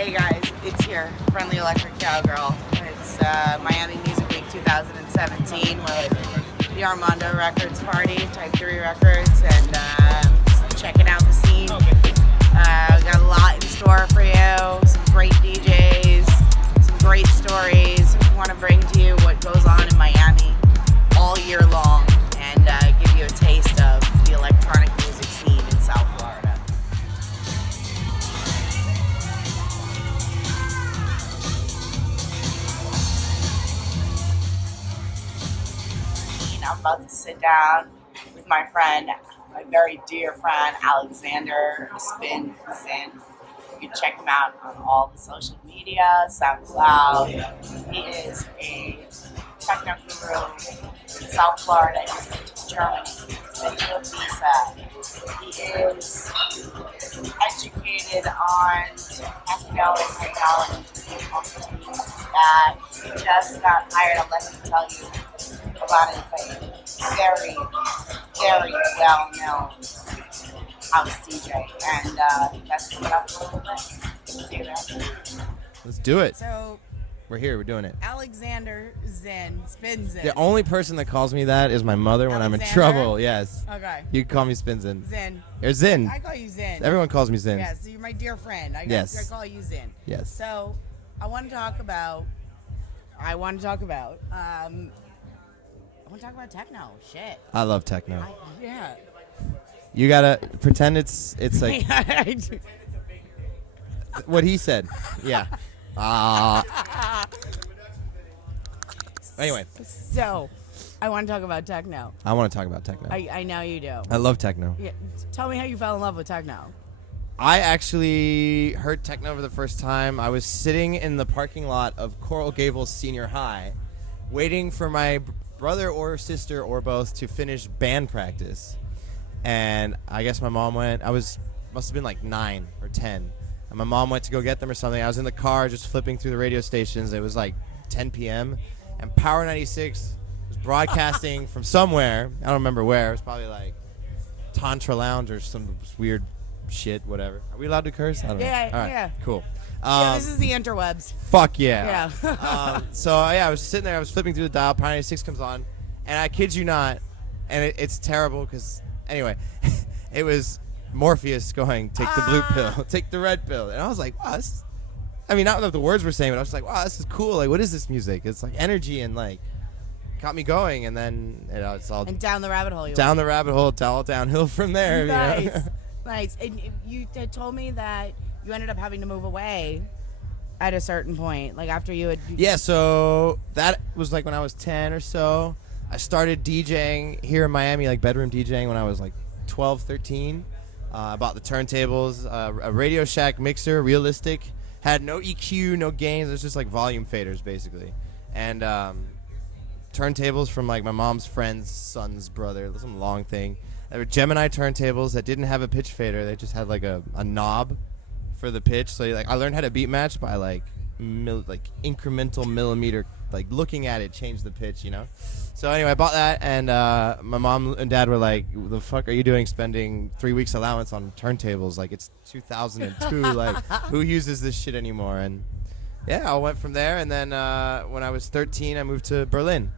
Hey guys, it's here, Friendly Electric Cowgirl. It's Miami Music Week 2017. We're with the Armando Records party, Type 3 Records, and checking out the scene. Got a lot in store for you, some great DJs, some great stories. We want to bring to you what goes on in Miami all year long and give you a taste of the electronic music scene in South Florida. I'm about to sit down with my friend, my very dear friend, Alexander SpinnZinn. You can check him out on all the social media, SoundCloud. He is a techno guru in South Florida. He's been to Germany. He's been to Ibiza. He is educated on techno and technology that he just got hired. I'll let him tell you about it, but very, very well known house DJ, and that's coming up in a little bit. See you there. Let's do it. So We're here. We're doing it. Alexander SpinnZinn. The only person that calls me that is my mother when I'm in Alexander? trouble. Yes. Okay. You can call me SpinnZinn. Zinn. Or Zinn. I call you Zinn. Everyone calls me Zinn. Yes, you're my dear friend. I Yes. call you Zinn. Yes. So I want to talk about techno. Shit. I love techno. Yeah. You gotta pretend it's like what he said. Yeah. Anyway. So, I want to talk about techno. I want to talk about techno. I know you do. I love techno. Yeah. Tell me how you fell in love with techno. I actually heard techno for the first time. I was sitting in the parking lot of Coral Gables Senior High, waiting for my brother or sister or both to finish band practice. And I guess my mom went. Must have been like 9 or 10. And my mom went to go get them or something. I was in the car just flipping through the radio stations. It was like 10 p.m. And Power 96 was broadcasting from somewhere. I don't remember where. It was probably like Tantra Lounge or some weird shit, whatever. Are we allowed to curse? I don't know. All right, Yeah. Cool. Yeah, this is the interwebs. Fuck yeah. Yeah. So yeah, I was sitting there. I was flipping through the dial. Power 96 comes on. And I kid you not, and it's terrible because, anyway, it was Morpheus going, take the blue pill, take the red pill. And I was like, wow, not that the words were saying, but I was like, wow, this is cool. Like, what is this music? It's like energy and like got me going. And then it's all And down the rabbit hole. down the rabbit hole, it's all downhill from there. Nice. You know? Nice. And you had told me that you ended up having to move away at a certain point, like after you had. Yeah, so that was like when I was 10 or so. I started DJing here in Miami, like bedroom DJing when I was like 12, 13. I bought the turntables, a Radio Shack mixer, realistic. Had no EQ, no gains. It was just like volume faders, basically. And turntables from like my mom's friend's son's brother, some long thing. They were Gemini turntables that didn't have a pitch fader. They just had like a knob for the pitch. So I learned how to beat match by like incremental millimeter, like looking at it changed the pitch, you know. So anyway, I bought that, and my mom and dad were like, "The fuck are you doing? Spending 3 weeks allowance on turntables? Like it's 2002. Like who uses this shit anymore?" And yeah, I went from there, and then when I was 13, I moved to Berlin.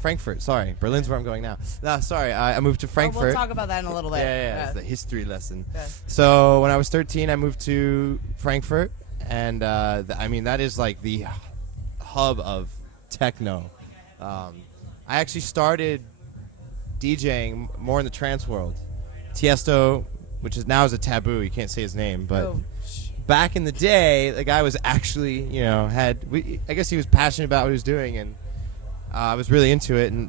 Frankfurt. Sorry, Berlin's where I'm going now. No, sorry, I moved to Frankfurt. We'll talk about that in a little bit. Yeah. It's the history lesson. Yeah. So when I was 13, I moved to Frankfurt, and that is like the hub of techno. I actually started DJing more in the trance world. Tiesto, which is now is a taboo, you can't say his name, but back in the day, the guy was actually, I guess he was passionate about what he was doing, and I was really into it, and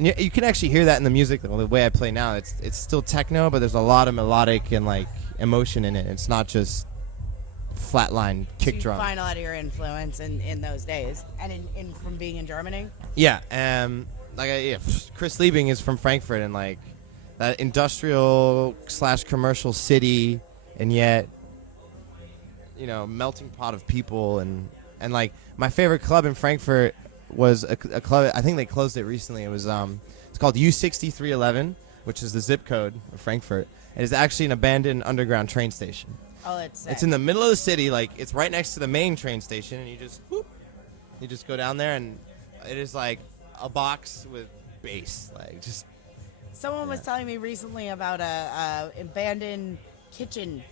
you can actually hear that in the music, the way I play now. It's still techno, but there's a lot of melodic and like emotion in it. It's not just flatline kick drum. You find a lot of your influence in those days, and in from being in Germany. Yeah, Chris Liebing is from Frankfurt, and like that industrial / commercial city, and yet melting pot of people, and like my favorite club in Frankfurt was a club. I think they closed it recently. It was it's called U6311, which is the zip code of Frankfurt. It is actually an abandoned underground train station. Oh, it's sick. It's in the middle of the city, like it's right next to the main train station, and you just go down there, and it is like a box with bass, like just. Someone was telling me recently about a abandoned kitchen.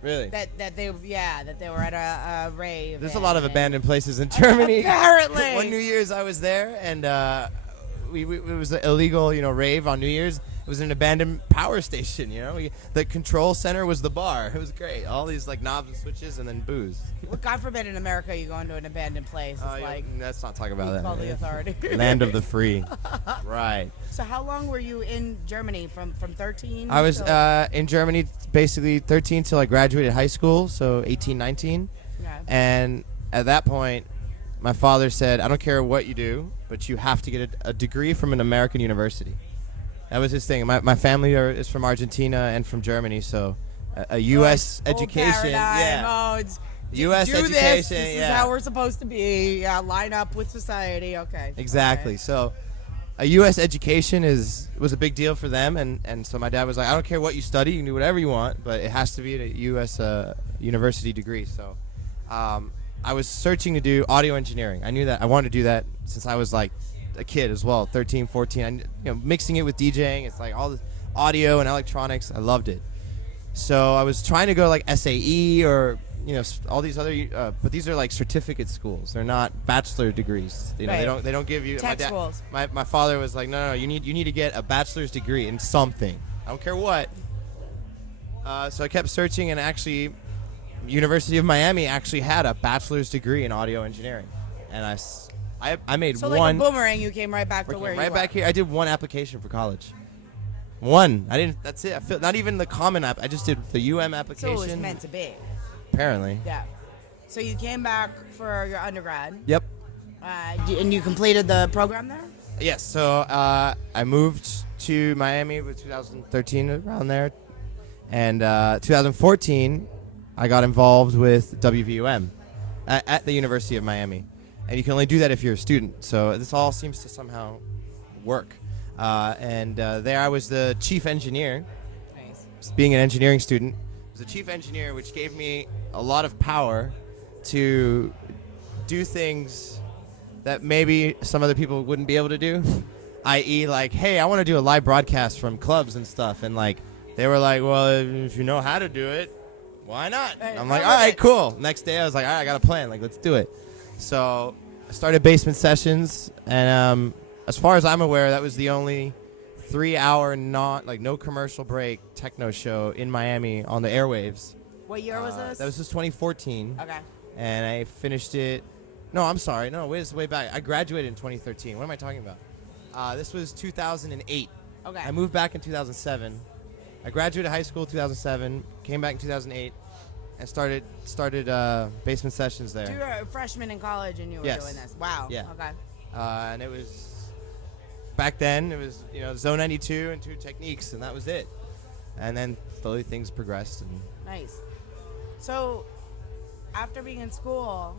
Really? That they were at a rave. There's a lot of abandoned places in Germany. Apparently. One New Year's I was there, and it was an illegal, rave on New Year's. It was an abandoned power station, The control center was the bar. It was great. All these like knobs and switches, and then booze. Well, God forbid in America you go into an abandoned place. It's let's not talk about that. Call the authority. Land of the free. Right. So how long were you in Germany? From 13? I was in Germany basically 13 till I graduated high school, so 18, 19. Okay. And at that point, my father said, I don't care what you do, but you have to get a degree from an American university. That was his thing. My family is from Argentina and from Germany, so a U.S. education. Paradigm. Yeah. Oh, it's U.S. do education. This is how we're supposed to be. Yeah, line up with society. Okay. Exactly. Okay. So a U.S. education was a big deal for them, and so my dad was like, I don't care what you study, you can do whatever you want, but it has to be a U.S. University degree. So I was searching to do audio engineering. I knew that I wanted to do that since I was like a kid as well, 13, 14. Mixing it with DJing, it's like all the audio and electronics. I loved it. So I was trying to go like SAE or all these other, but these are like certificate schools. They're not bachelor degrees. Right. They don't give you. Tech schools. My father was like, no, you need to get a bachelor's degree in something. I don't care what. So I kept searching, and actually, University of Miami actually had a bachelor's degree in audio engineering, and I made So one. like a boomerang, you came right back to where you were. Right back here. I did one application for college. One. I didn't. That's it. I feel not even the common app. I just did the UM application. So it was meant to be. Apparently. Yeah. So you came back for your undergrad. Yep. And you completed the program there? Yes. So I moved to Miami with 2013 around there, and 2014 I got involved with WVUM at the University of Miami. And you can only do that if you're a student. So this all seems to somehow work. And there I was the chief engineer. Nice. Being an engineering student, I was the chief engineer, which gave me a lot of power to do things that maybe some other people wouldn't be able to do. I.e., like, hey, I want to do a live broadcast from clubs and stuff. And like, they were like, well, if you know how to do it, why not? Hey, I'm like, all right, cool. Next day I was like, all right, I got a plan. Like, let's do it. So I started Basement Sessions, and as far as I'm aware, that was the only 3-hour, no commercial break techno show in Miami on the airwaves. What year was this? That was just 2014. Okay. And I finished it. No, I'm sorry. No, wait, it's way back. I graduated in 2013. What am I talking about? This was 2008. Okay. I moved back in 2007. I graduated high school in 2007, came back in 2008. And started Basement Sessions there. So you were a freshman in college and you were doing this. Wow. Yeah. Okay. And it was back then. It was Zone 92 and 2 Techniques, and that was it. And then slowly things progressed. And Nice. So after being in school,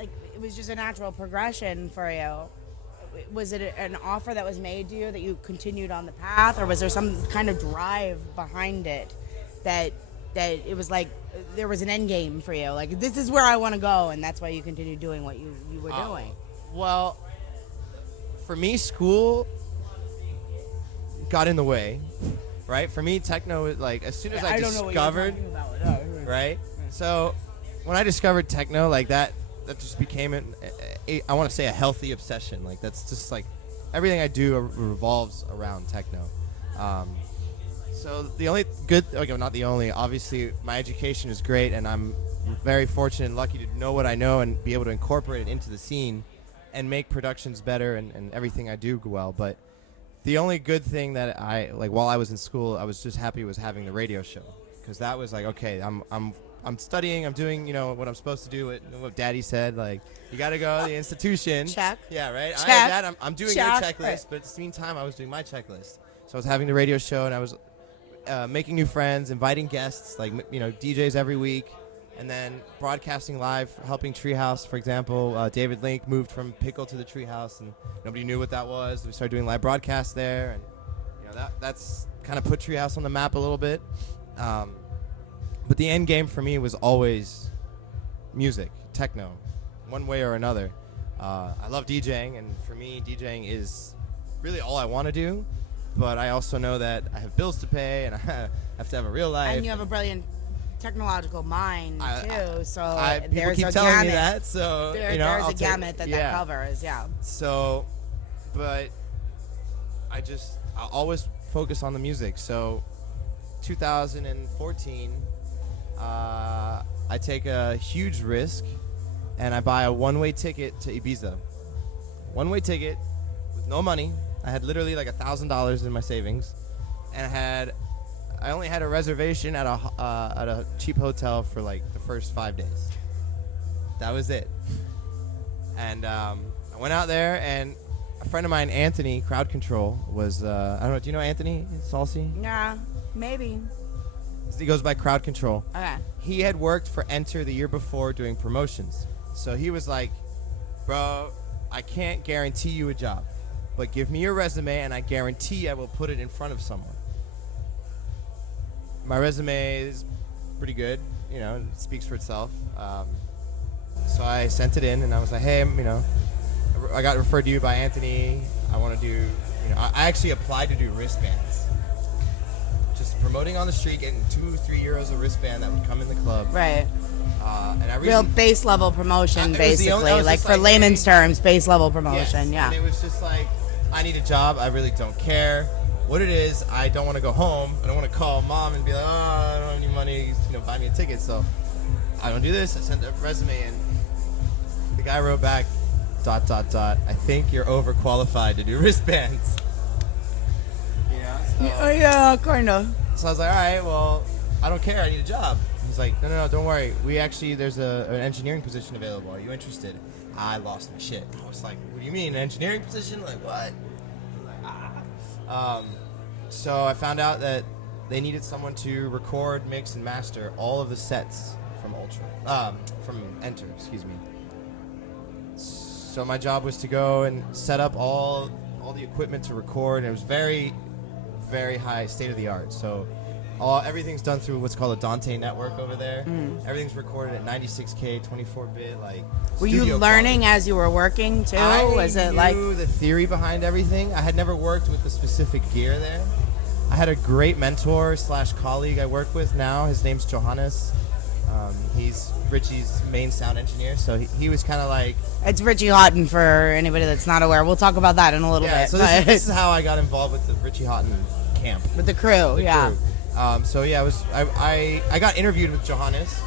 it was just a natural progression for you. Was it an offer that was made to you that you continued on the path, or was there some kind of drive behind it that it was like there was an end game for you? Like, this is where I want to go, and that's why you continued doing what you were doing. Well, for me, school got in the way, right? For me, techno was like, as soon as I discovered, right? So when I discovered techno, like that just became I want to say a healthy obsession. Like, that's just like everything I do revolves around techno. So the only not the only, obviously my education is great, and I'm very fortunate and lucky to know what I know and be able to incorporate it into the scene and make productions better and everything I do well. But the only good thing that while I was in school, I was just happy was having the radio show, because that was like, okay, I'm studying, I'm doing what I'm supposed to do, what Daddy said, like, you got to go to the institution. Check. Yeah, right. Check. Dad, I'm doing your Check. checklist, Right. but at the meantime, I was doing my checklist. So I was having the radio show, and I was making new friends, inviting guests, like DJs every week, and then broadcasting live, helping Treehouse, for example. David Link moved from Pickle to the Treehouse, and nobody knew what that was. We started doing live broadcasts there, and that's kind of put Treehouse on the map a little bit. But the end game for me was always music, techno, one way or another. I love DJing, and for me, DJing is really all I want to do. But I also know that I have bills to pay, and I have to have a real life. And you have a brilliant technological mind too. So people there's keep a telling gamut. me that. So There's I'll a gamut that covers. Yeah. So, but I'll always focus on the music. So, 2014, I take a huge risk, and I buy a one-way ticket to Ibiza. One-way ticket with no money. I had literally like $1,000 in my savings, and I only had a reservation at a cheap hotel for like the first 5 days. That was it. And I went out there, and a friend of mine, Anthony, Crowd Control, was I don't know. Do you know Anthony Salsi? Yeah, maybe. He goes by Crowd Control. Okay. He had worked for Enter the year before doing promotions, so he was like, "Bro, I can't guarantee you a job, but give me your resume, and I guarantee I will put it in front of someone." My resume is pretty good, it speaks for itself. So I sent it in, and I was like, "Hey, I got referred to you by Anthony. I want to do, I actually applied to do wristbands. Just promoting on the street, getting 2 or 3 euros a wristband that would come in the club. Right. And I Real base level promotion, basically. Like for layman's terms, base level promotion. Yes. Yeah. And it was just like, I need a job. I really don't care what it is. I don't want to go home. I don't want to call mom and be like, "Oh, I don't have any money. Buy me a ticket." So I don't do this. I sent a resume in. The guy wrote back, ... I think you're overqualified to do wristbands. Yeah, kind of. So I was like, all right, well, I don't care. I need a job. He's like, no, don't worry. There's an engineering position available. Are you interested? I lost my shit. I was like, what do you mean, an engineering position? Like, what? So I found out that they needed someone to record, mix, and master all of the sets from Enter, excuse me. So my job was to go and set up all the equipment to record, and it was very, very high, state of the art. So everything's done through what's called a Dante network over there. Everything's recorded at 96K, 24-bit, like. Were you learning as you were working too? I knew the theory behind everything. I had never worked with the specific gear there. I had a great mentor / colleague I work with now. His name's Johannes. He's Richie's main sound engineer, so he was kind of like... It's Richie Houghton for anybody that's not aware. We'll talk about that in a little bit. So this is how I got involved with the Richie Houghton camp. With the crew, Crew. I got interviewed with Johannes.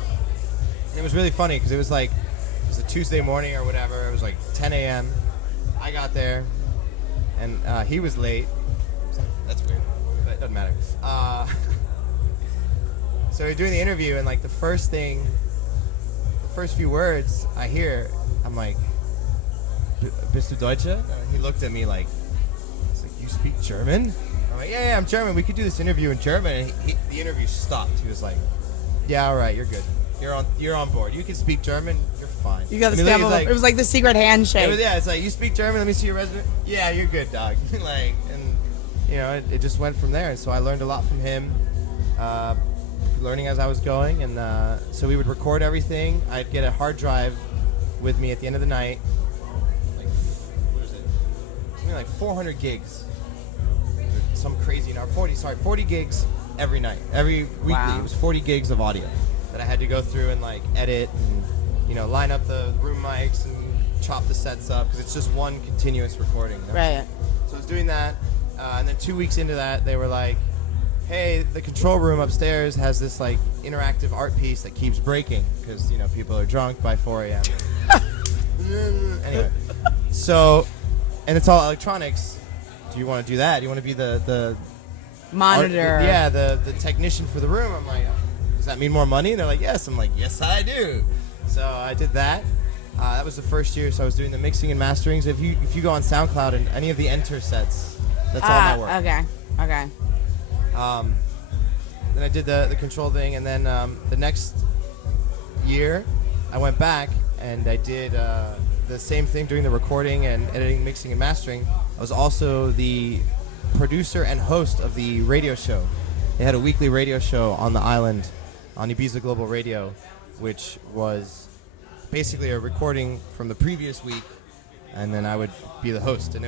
It was really funny because it was a Tuesday morning or whatever. It was like 10 a.m. I got there, and he was late. That's weird, but it doesn't matter. So we're doing the interview, and the first few words I hear, I'm like, "Bist du Deutsche?" And he looked at me like, "You speak German?" I'm like, "Yeah, I'm German. We could do this interview in German." And the interview stopped. He was like, "Yeah, all right, you're good. You're on board. You can speak German. You're fine." You got the stamp. It was like the secret handshake. It's like, "You speak German? Let me see your resume." "Yeah, you're good, dog." It just went from there. And so I learned a lot from him. Learning as I was going, and so we would record everything. I'd get a hard drive with me at the end of the night, something like 400 gigs, some crazy number, 40 gigs every night, every weekly. Wow. It was 40 gigs of audio that I had to go through and edit and line up the room mics and chop the sets up, because it's just one continuous recording. Right. So I was doing that, and then 2 weeks into that, they were like, "Hey, the control room upstairs has this interactive art piece that keeps breaking because people are drunk by 4 a.m. Anyway, so, and it's all electronics. Do you want to do that? Do you want to be the monitor? The technician for the room?" I'm like, "Does that mean more money?" And they're like, "Yes." I'm like, "Yes, I do." So I did that. That was the first year. So I was doing the mixing and masterings. If you go on SoundCloud and any of the Enter sets, that's all my work. Okay. Then I did the control thing, and then the next year I went back and I did the same thing, doing the recording and editing, mixing, and mastering. I was also the producer and host of the radio show. They had a weekly radio show on the island on Ibiza Global Radio, which was basically a recording from the previous week, and then I would be the host. And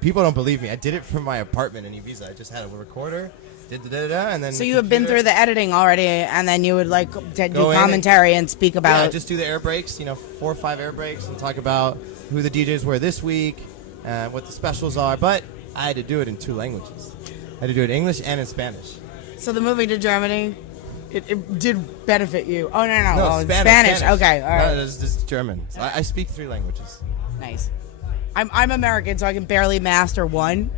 people don't believe me. I did it from my apartment in Ibiza. I just had a recorder, and then. So you have been through the editing already, and then you would do commentary and speak about. Yeah, just do the air breaks, 4 or 5 air breaks, and talk about who the DJs were this week, what the specials are. But I had to do it in 2 languages. I had to do it in English and in Spanish. So the moving to Germany, it did benefit you. Oh, no. No, Spanish. Okay, all right. No, it's just German. So I speak 3 languages. Nice. I'm American, so I can barely master one.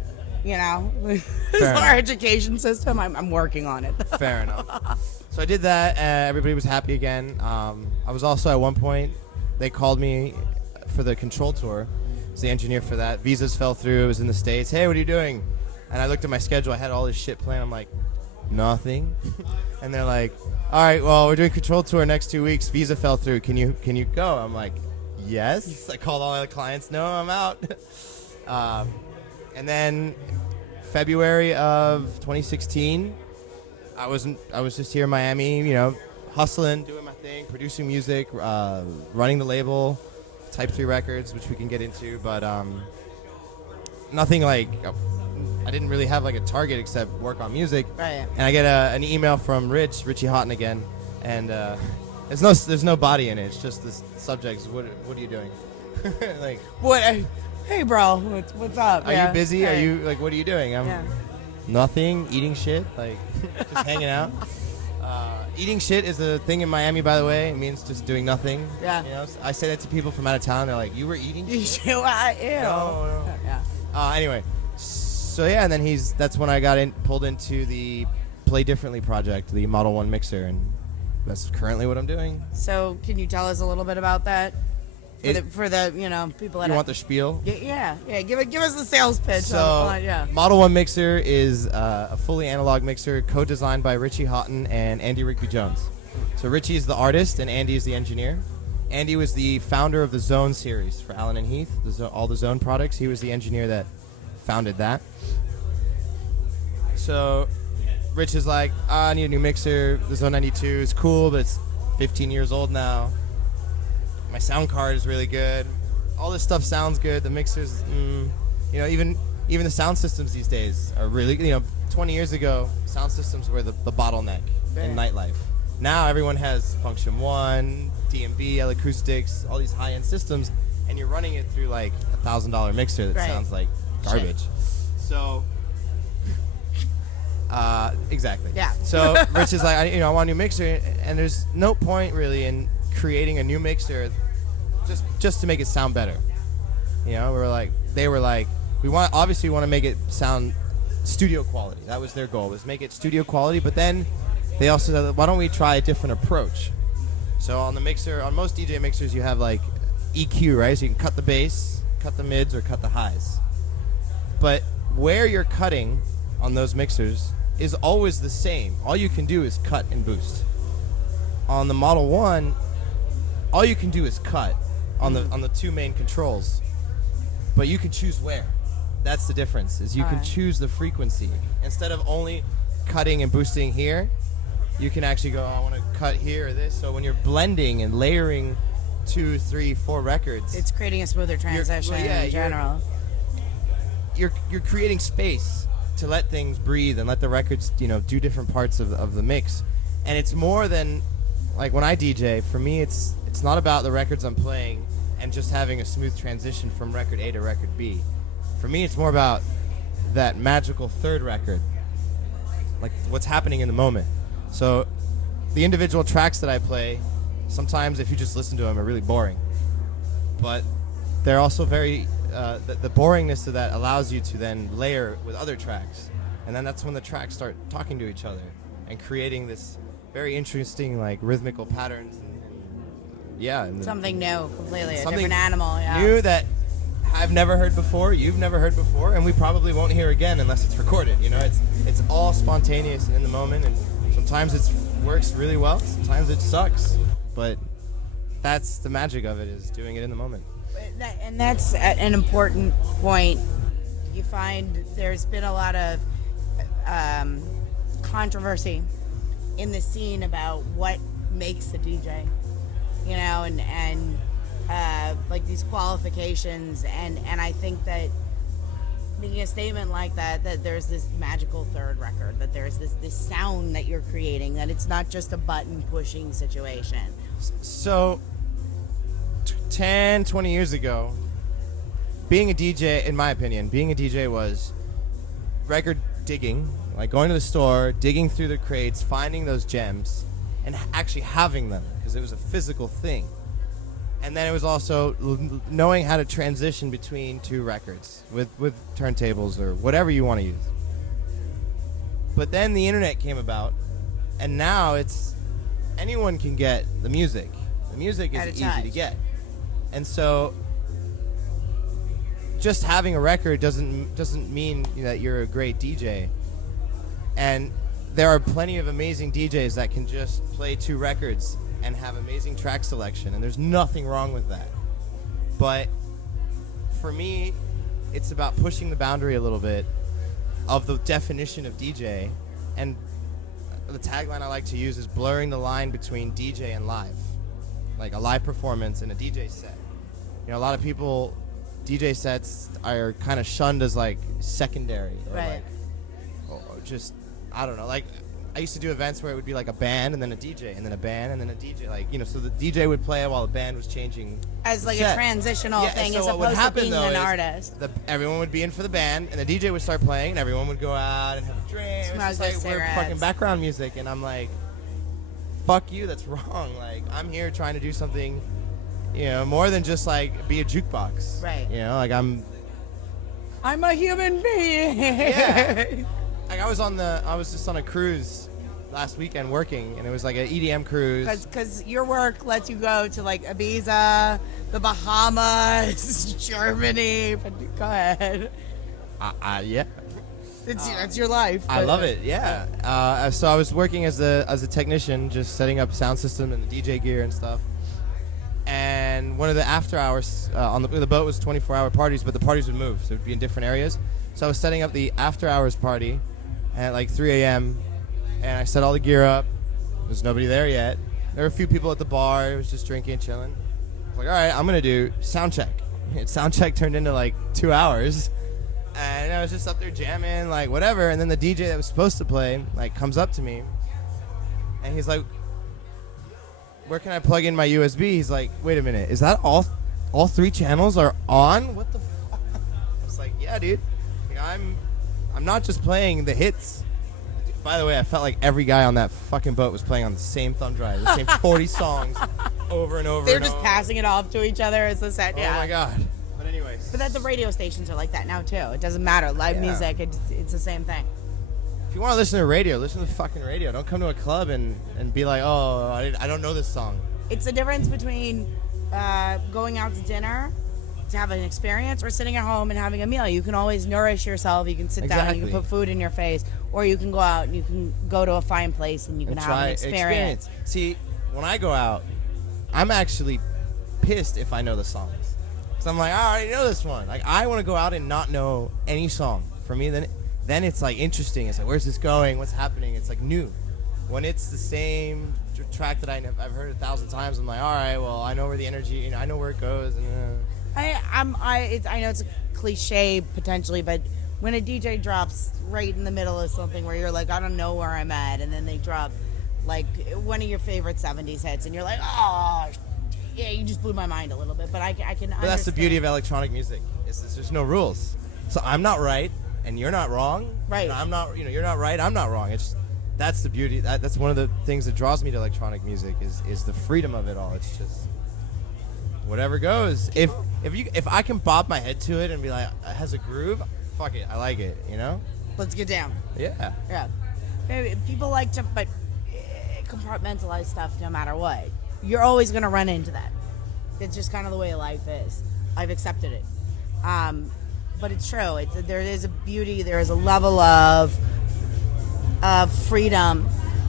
It's our education system. I'm working on it. Fair enough. So I did that. Everybody was happy again. I was also at one point, they called me for the Control Tour. I was the engineer for that. Visas fell through. It was in the States. Hey, what are you doing? And I looked at my schedule. I had all this shit planned. I'm like, nothing. And they're like, all right, well, we're doing Control Tour next 2 weeks. Visa fell through. Can you go? I'm like, yes. I called all the clients. No, I'm out. And then February of 2016, I was just here in Miami, hustling, doing my thing, producing music, running the label, Type 3 Records, which we can get into, but nothing like. I didn't really have like a target except work on music. Right. And I get an email from Richie Houghton again, and there's no body in it. It's just the subjects. What are you doing? Like what? Hey, bro, what's up? Are you busy? Hey. Are you like what are you doing? I'm nothing. Eating shit. Like just hanging out. Eating shit is a thing in Miami, by the way. It means just doing nothing. Yeah. I say that to people from out of town. They're like, "You were eating shit?" Ew. No. Yeah. Anyway. So yeah, and then that's when I got pulled into the Play Differently project, the Model 1 mixer, and that's currently what I'm doing. So can you tell us a little bit about that? For the people that you want the spiel? Yeah. Give us the sales pitch. So Model 1 mixer is a fully analog mixer co-designed by Richie Houghton and Andy Rigby Jones. So Richie is the artist and Andy is the engineer. Andy was the founder of the Zone series for Allen and Heath, all the Zone products. He was the engineer that founded that. So Rich is like, I need a new mixer. The Zone 92 is cool, but it's 15 years old now. My sound card is really good. All this stuff sounds good. The mixers, even the sound systems these days are really, 20 years ago, sound systems were the bottleneck in nightlife. Now everyone has Function 1, DMB, L-acoustics, all these high-end systems, and you're running it through like a $1,000 mixer that sounds like garbage. Shit. So, exactly. Yeah. So Rich is like, I want a new mixer, and there's no point really in creating a new mixer just to make it sound better. They were like, we want to make it sound studio quality. That was their goal, was make it studio quality. But then they also said, why don't we try a different approach? So on the mixer, on most DJ mixers, you have like EQ, right? So you can cut the bass, cut the mids, or cut the highs. But where you're cutting on those mixers is always the same. All you can do is cut and boost. On the Model 1, all you can do is cut on the 2 main controls. But you can choose where. That's the difference, is you can choose the frequency. Instead of only cutting and boosting here, you can actually go, I want to cut here or this. So when you're blending and layering 2, 3, 4 records, it's creating a smoother transition in general. You're creating space to let things breathe and let the records, do different parts of the mix. And it's more than, like when I DJ, for me it's not about the records I'm playing and just having a smooth transition from record A to record B. For me it's more about that magical third record, like what's happening in the moment. So the individual tracks that I play, sometimes if you just listen to them, are really boring. But they're also very, the boringness of that allows you to then layer with other tracks. And then that's when the tracks start talking to each other and creating this very interesting, like, rhythmical patterns. Something new, completely, a different animal. Yeah. New that I've never heard before, you've never heard before, and we probably won't hear again unless it's recorded. It's all spontaneous and in the moment, and sometimes it works really well, sometimes it sucks, but that's the magic of it, is doing it in the moment. And that's an important point. You find there's been a lot of controversy in the scene about what makes a DJ, you know, and like these qualifications, and I think that making a statement like that there's this magical third record, that there's this sound that you're creating, that it's not just a button pushing situation. So 10, 20 years ago, being a DJ, in my opinion, being a DJ was record digging, like going to the store, digging through the crates, finding those gems, and actually having them, because it was a physical thing. And then it was also knowing how to transition between two records with turntables or whatever you want to use. But then the internet came about, and now it's anyone can get the music. The music is easy to get. And so just having a record doesn't mean that you're a great DJ. And there are plenty of amazing DJs that can just play two records and have amazing track selection, and there's nothing wrong with that. But for me, it's about pushing the boundary a little bit of the definition of DJ, and the tagline I like to use is blurring the line between DJ and live, like a live performance and a DJ set. You know, a lot of people, DJ sets are kind of shunned as like secondary, or right, or just, I don't know, like I used to do events where it would be like a band and then a DJ and then a band and then a DJ, like, you know, so the DJ would play while the band was changing as like set. a transitional thing, so as what would opposed to happen, being though, an is artist. Everyone would be in for the band, and the DJ would start playing, and everyone would go out and have a drink. It was just like we're fucking background music, and I'm like, fuck you, that's wrong. Like, I'm here trying to do something, you know, more than just like be a jukebox. Right. You know, like I'm a human being. Yeah. Like I was just on a cruise last weekend working, and it was like an EDM cruise. Because your work lets you go to like Ibiza, the Bahamas, Germany. But go ahead. Yeah. It's your life. I love it. Yeah. So I was working as a technician, just setting up sound system and the DJ gear and stuff. And one of the after hours on the boat was 24-hour parties, but the parties would move, so it would be in different areas. So I was setting up the after hours party at like 3 a.m. and I set all the gear up. There's nobody there yet. There were a few people at the bar. It was just drinking, chilling. I was like, all right, I'm gonna do sound check. Sound check turned into like 2 hours, and I was just up there jamming, like whatever. And then the DJ that was supposed to play like comes up to me, and he's like, where can I plug in my USB? He's like, wait a minute, is that all three channels are on? What the fuck? I was like, yeah, dude. You know, I'm not just playing the hits. By the way, I felt like every guy on that fucking boat was playing on the same thumb drive, the same 40 songs over and over. They're just passing it off to each other as the set. Yeah. Oh my god. But anyways. But the radio stations are like that now too. It doesn't matter. Live music, it's the same thing. If you want to listen to radio, listen to the fucking radio. Don't come to a club and be like, oh, I don't know this song. It's the difference between going out to dinner to have an experience or sitting at home and having a meal. You can always nourish yourself. You can sit down, you can put food in your face, or you can go out and you can go to a fine place and you can have an experience. See, when I go out, I'm actually pissed if I know the songs. Because I'm like, I already know this one. Like, I want to go out and not know any song. For me, then it's like interesting. It's like, where's this going? What's happening? It's like new. When it's the same track that I've heard 1,000 times, I'm like, all right, well, I know where the energy, you know, I know where it goes. And I know it's a cliche potentially, but when a DJ drops right in the middle of something where you're like, I don't know where I'm at, and then they drop like one of your favorite 70s hits, and you're like, oh, yeah, you just blew my mind a little bit. But I can understand. But that's the beauty of electronic music. There's no rules. So I'm not right, and you're not wrong. Right. I'm not. You're not right. I'm not wrong. That's the beauty. That's one of the things that draws me to electronic music is the freedom of it all. It's just whatever goes. If I can bob my head to it and be like, it has a groove, fuck it, I like it. You know. Let's get down. Yeah. Yeah. Maybe people like to, but compartmentalize stuff no matter what. You're always gonna run into that. It's just kind of the way life is. I've accepted it. But it's true. There is a beauty. There is a level of freedom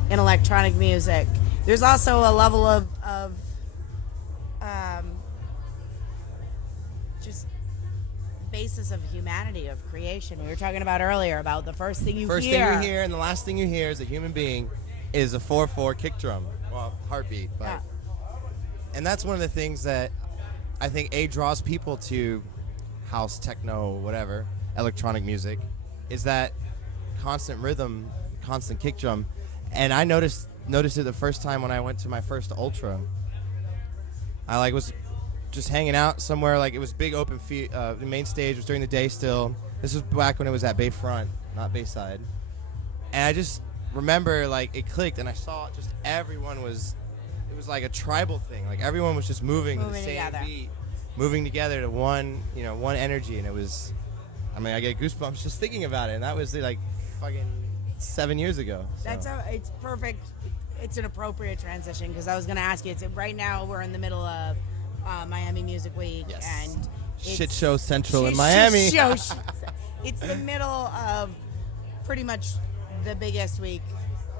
in electronic music. There's also a level of just basis of humanity, of creation. We were talking about earlier about the first thing you hear and the last thing you hear is a human being is a 4/4 kick drum, well, heartbeat. But, Yeah. and that's one of the things that I think draws people to house, techno, whatever, electronic music, is that constant rhythm, constant kick drum. And I noticed it the first time when I went to my first Ultra. I like was just hanging out somewhere, like it was big open the main stage was during the day still. This was back when it was at Bayfront, not Bayside. And I just remember like it clicked, and I saw just everyone was, it was like a tribal thing. Like everyone was just moving to the same together. beat, moving together to one energy, and it was, I mean, I get goosebumps just thinking about it. And that was like fucking 7 years ago. So. It's perfect. It's an appropriate transition because I was going to ask you. Right now we're in the middle of Miami Music Week, Yes. and Shit show central in Shit Miami. show. It's the middle of pretty much the biggest week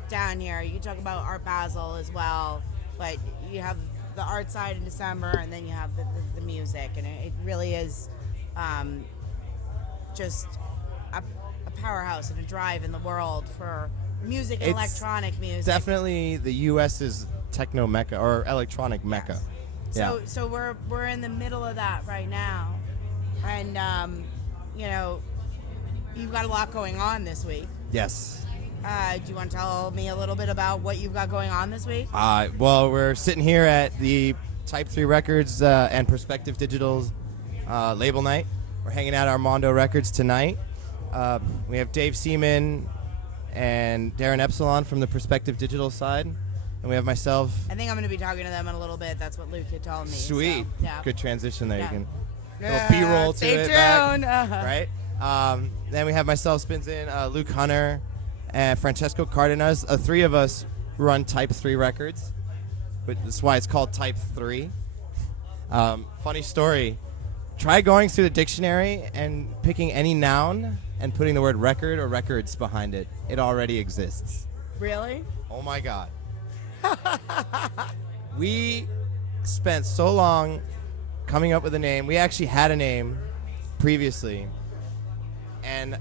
down here. You talk about Art Basel as well, but you have the art side in December, and then you have the music, and it really is just a powerhouse and a drive in the world for music and It's electronic music. Definitely the U.S.'s techno mecca or electronic mecca. Yeah. So we're in the middle of that right now, and you've got a lot going on this week. Yes. Do you want to tell me a little bit about what you've got going on this week? Well, we're sitting here at the Type 3 Records and Perspective Digital's label night. We're hanging out at Armando Records tonight. We have Dave Seaman and Darren Epsilon from the Perspective Digital side. And we have myself. I think I'm going to be talking to them in a little bit. That's what Luke had told me. Sweet. So, yeah. Good transition there. Yeah. You can little B-roll to stay it. tuned. Back, right? Then we have myself, SpinnZinn, Luke Hunter, and Francesco Cardenas. Three of us run Type 3 Records. But that's why it's called Type 3. Funny story. Try going through the dictionary and picking any noun and putting the word record or records behind it. It already exists. Really? Oh my God. We spent so long coming up with a name. We actually had a name previously, and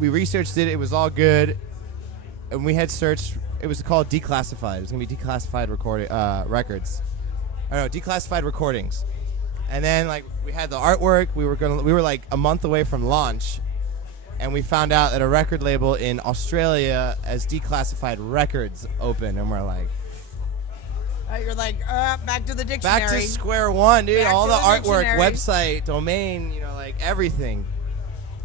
we researched it. It was all good, and we had searched. It was called Declassified. It was gonna be Declassified Records. I don't know, Declassified Recordings. And then like we had the artwork. We were like a month away from launch, and we found out that a record label in Australia as Declassified Records opened, and we're like, You're like, back to the dictionary. back to square one, dude. Back All to the the artwork, dictionary. website, domain, like everything.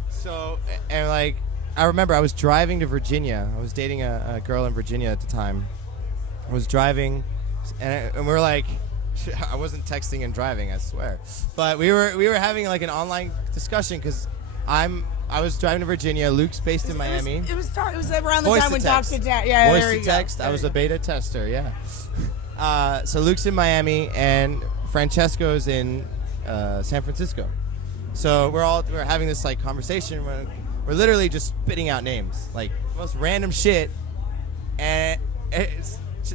So, and like, I remember I was driving to Virginia. I was dating a girl in Virginia at the time. I was driving, and we were like, I wasn't texting and driving, I swear. But we were having like an online discussion because I was driving to Virginia. Luke's based in Miami. It was around the Voice time to when text. Talk to Text. Yeah, Voice there to you text. go. I was a beta tester. Yeah. So Luke's in Miami and Francesco's in San Francisco. So we're having this like conversation. We're literally just spitting out names, like most random shit. And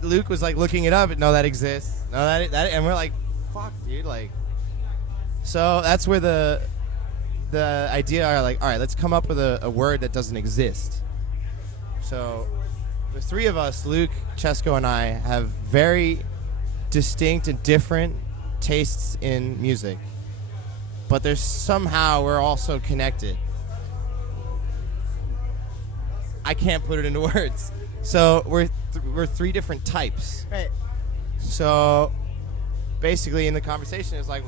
Luke was like looking it up. No, that exists. No, that, and we're like, fuck, dude. Like, so that's where the idea are like, all right, let's come up with a word that doesn't exist. So the three of us, Luke, Chesco, and I, have very distinct and different tastes in music, but there's somehow we're also connected. I can't put it into words. So we're three different types. Right. So basically in the conversation it's like,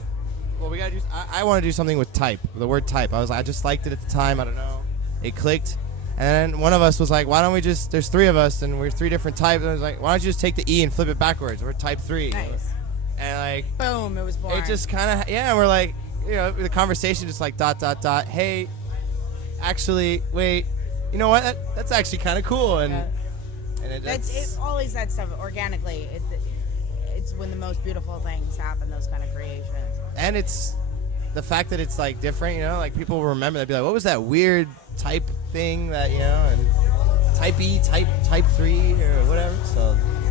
well, we gotta do. I want to do something with type, the word type. I just liked it at the time. I don't know. It clicked, and then one of us was like, why don't we just? There's three of us, and we're three different types. And I was like, why don't you just take the E and flip it backwards? We're Type 3. Nice. And like, Boom, it was born. it just kind of and we're like, the conversation just like ... Hey, actually, wait, you know what? That's actually kind of cool, and Yeah. and It's always that stuff organically. It's when the most beautiful things happen, those kind of creations. And it's the fact that it's like different, like people will remember. They'll be like, what was that weird type thing that, and Type E, type 3 or whatever.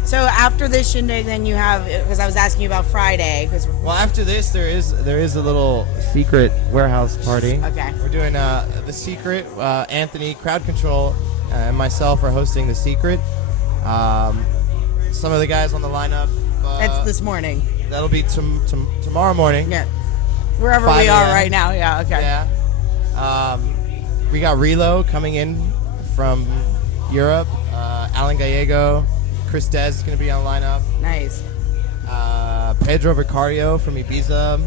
So after this shindig, then you have, because I was asking you about Friday. Well, after this, there is a little secret warehouse party. Okay. We're doing the secret. Anthony, Crowd Control, and myself are hosting the secret. Some of the guys on the lineup. That's this morning. That'll be tomorrow morning. Yeah. Wherever 5 we are a.m. right now. Yeah, okay. Yeah. We got Relo coming in from Europe. Alan Gallego. Chris Dez is going to be on lineup. Nice. Pedro Vicario from Ibiza.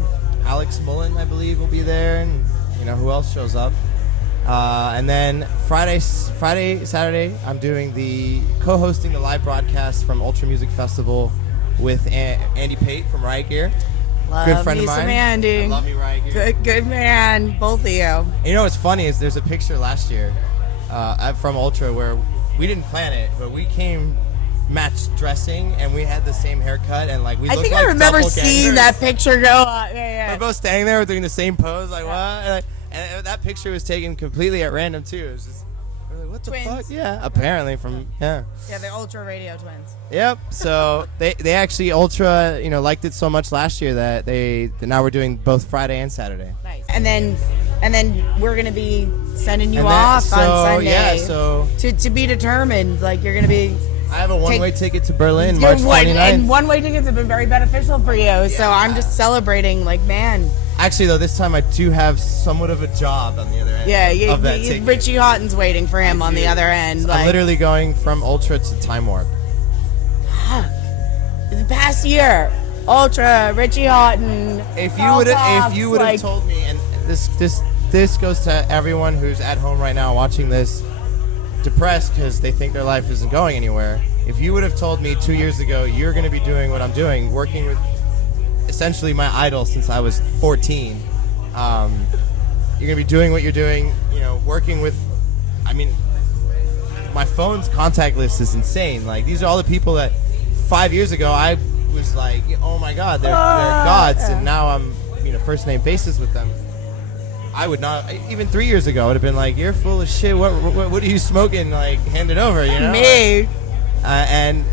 Alex Mullen, I believe, will be there. And, who else shows up? And then Friday, Saturday, I'm doing co-hosting the live broadcast from Ultra Music Festival with Andy Pate from Riot Gear. Love good friend me of mine. Some Andy. I love me Riot Gear. Good man, both of you. And what's funny is there's a picture last year from Ultra where we didn't plan it, but we came matched dressing and we had the same haircut and we I looked think like I remember doppelgangers. seeing that picture go on. Yeah. We're both standing there doing the same pose, what? And that picture was taken completely at random too. It was just, we're like, what the Twins. fuck? Yeah, apparently Yeah, the Ultra Radio twins. Yep. So they actually Ultra, liked it so much last year that now we're doing both Friday and Saturday. Nice. And then we're gonna be sending you off on Sunday. Yeah. So to be determined, you're gonna be. I have a one-way ticket to Berlin, March 29th. And one-way tickets have been very beneficial for you. Yeah. So I'm just celebrating, man. Actually, though, this time I do have somewhat of a job on the other end of that ticket. Richie Houghton's waiting for him on the other end. So I'm literally going from Ultra to Time Warp. Fuck. The past year, Ultra, Richie Houghton. If you would have told me, and this goes to everyone who's at home right now watching this, depressed because they think their life isn't going anywhere. If you would have told me 2 years ago you're going to be doing what I'm doing, working with essentially my idol since I was 14, you're going to be doing what you're doing, working with, my phone's contact list is insane. These are all the people that 5 years ago I was like, oh my god, they're gods, and now I'm first name basis with them. I would not, even 3 years ago, I would have been like, you're full of shit, what are you smoking, hand it over, Me. And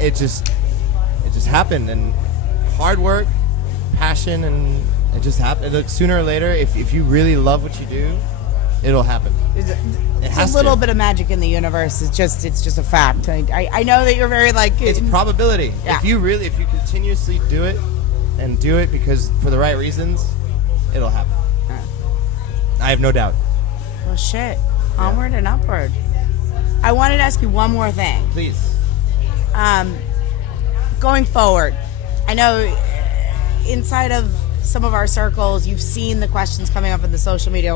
it just happened, and hard work, passion, and it just happened. Look, sooner or later, if you really love what you do, it'll happen. It's a little bit of magic in the universe. It's just a fact. I know that you're very it's probability. Yeah. If you continuously do it, and do it because for the right reasons, it'll happen. I have no doubt. Well, shit. Onward and upward. I wanted to ask you one more thing. Please. Going forward, I know inside of some of our circles, you've seen the questions coming up in the social media.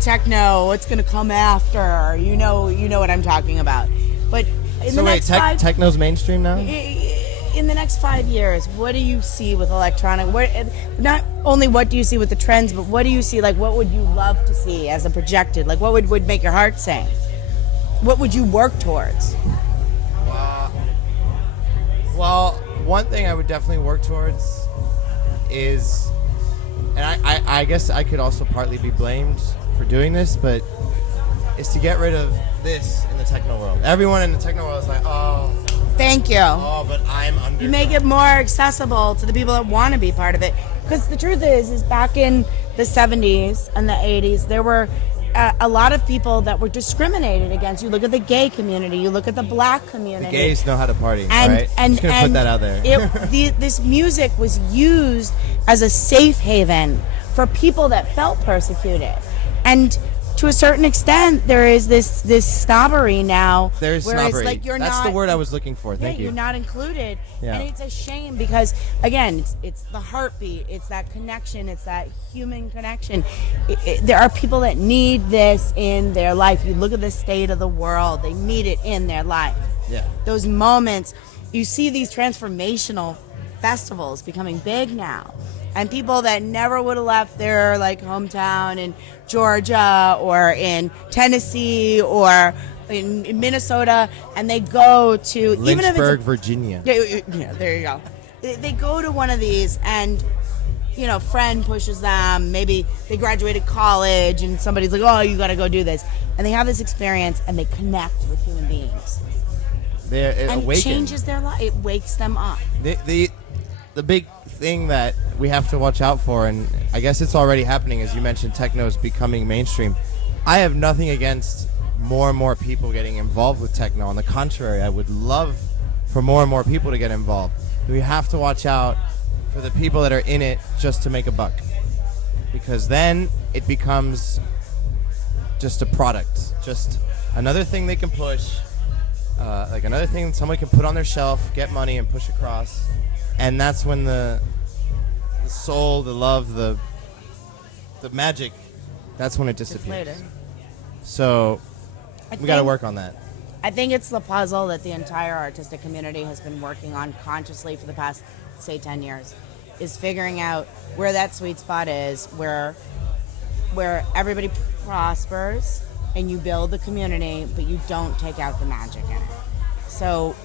Techno, what's going to come after? You know what I'm talking about. But techno's mainstream now? In the next 5 years, what do you see with electronic? Not only what do you see with the trends, but what do you see? What would you love to see as a projected? What would make your heart sing? What would you work towards? Well, one thing I would definitely work towards is, and I guess I could also partly be blamed for doing this, but is to get rid of this in the techno world. Everyone in the techno world is like, oh. Thank you. Oh, but I'm under. You make it more accessible to the people that want to be part of it. Because the truth is back in the 70s and the 80s, there were a lot of people that were discriminated against. You look at the gay community, you look at the black community. The gays know how to party, and, right? And, just gonna put that out there. This music was used as a safe haven for people that felt persecuted. And to a certain extent, there is this snobbery now. There's snobbery. You're That's not, the word I was looking for. Thank you. You're not included, yeah. And it's a shame because, again, it's the heartbeat, it's that connection, it's that human connection. There are people that need this in their life. You look at the state of the world; they need it in their life. Yeah. Those moments, you see these transformational festivals becoming big now. And people that never would have left their hometown in Georgia or in Tennessee or in Minnesota, and they go to Lynchburg, Virginia. Yeah, there you go. They go to one of these, and friend pushes them. Maybe they graduated college, and somebody's like, "Oh, you got to go do this," and they have this experience, and they connect with human beings. It changes their life. It wakes them up. The big thing that we have to watch out for, and I guess it's already happening, as you mentioned, techno is becoming mainstream. I have nothing against more and more people getting involved with techno. On the contrary, I would love for more and more people to get involved. We have to watch out for the people that are in it just to make a buck, because then it becomes just a product, just another thing they can push, like another thing somebody can put on their shelf, get money, and push across. And that's when the soul, the love, the magic, that's when it disappears. Deflated. So we got to work on that. I think it's the puzzle that the entire artistic community has been working on consciously for the past, say, 10 years, is figuring out where that sweet spot is, where everybody prospers and you build the community, but you don't take out the magic in it. So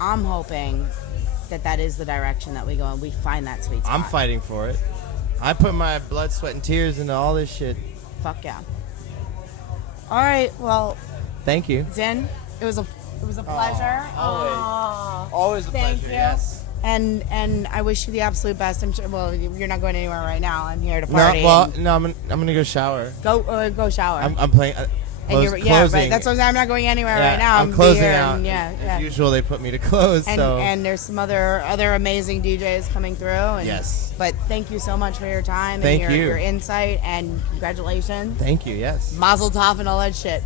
I'm hoping that is the direction that we go and we find that sweet spot. I'm fighting for it. I put my blood, sweat, and tears into all this shit. Fuck yeah. All right, well, Thank you. Zinn, it was a pleasure. Always a Thank pleasure. you. Yes. And I wish you the absolute best. I'm sure. Well, you're not going anywhere right now. I'm here to party. I'm gonna go shower. Go shower. I'm playing. Right. That's what I'm saying. I'm not going anywhere right now. I'm closing here out. And, As usual, they put me to close. And there's some other amazing DJs coming through. And, yes. But thank you so much for your time Thank and you. your insight, and congratulations. Thank you. Yes. Mazel tov and all that shit.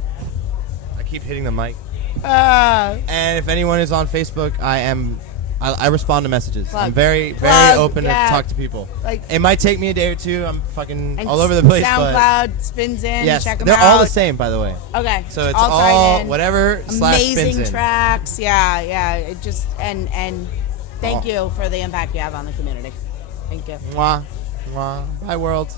I keep hitting the mic. And if anyone is on Facebook, I respond to messages. Plug. I'm very open to talk to people. Like, it might take me a day or two. I'm fucking all over the place. SoundCloud, SpinnZinn, yes, check them they're out. all the same, by the way. Okay. So it's all all tied in. whatever / Amazing SpinnZinn. tracks. Yeah. It just and thank you for the impact you have on the community. Thank you. Mwah. Mwah. Bye, world.